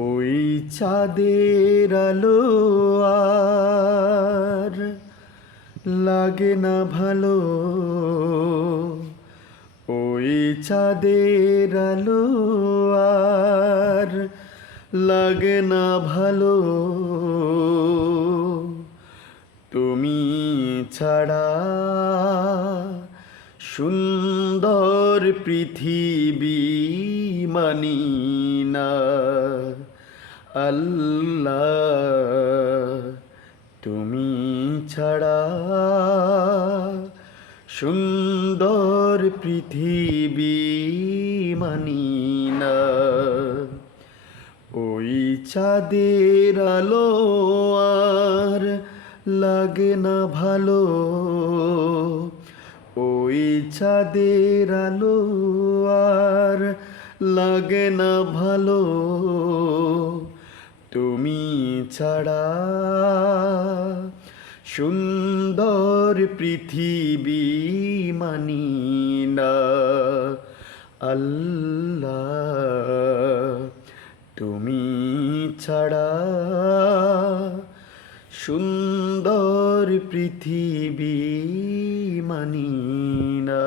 ওই চাঁদের আলো আর লাগে না ভালো, ওই চাঁদের আলো আর লাগে না ভালো, তুমি ছাড়া সুন্দর পৃথিবী মানি না। আল্লাহ, তুমি ছাড়া সুন্দর পৃথিবী মানি না। ওই চাঁদের আলো আর লাগে না ভালো, ওই চাঁদের আলো আর লাগে না ভালো, তুমি ছাড়া সুন্দর পৃথিবী মানি না। আল্লাহ, তুমি ছাড়া সুন্দর পৃথিবী মানি না।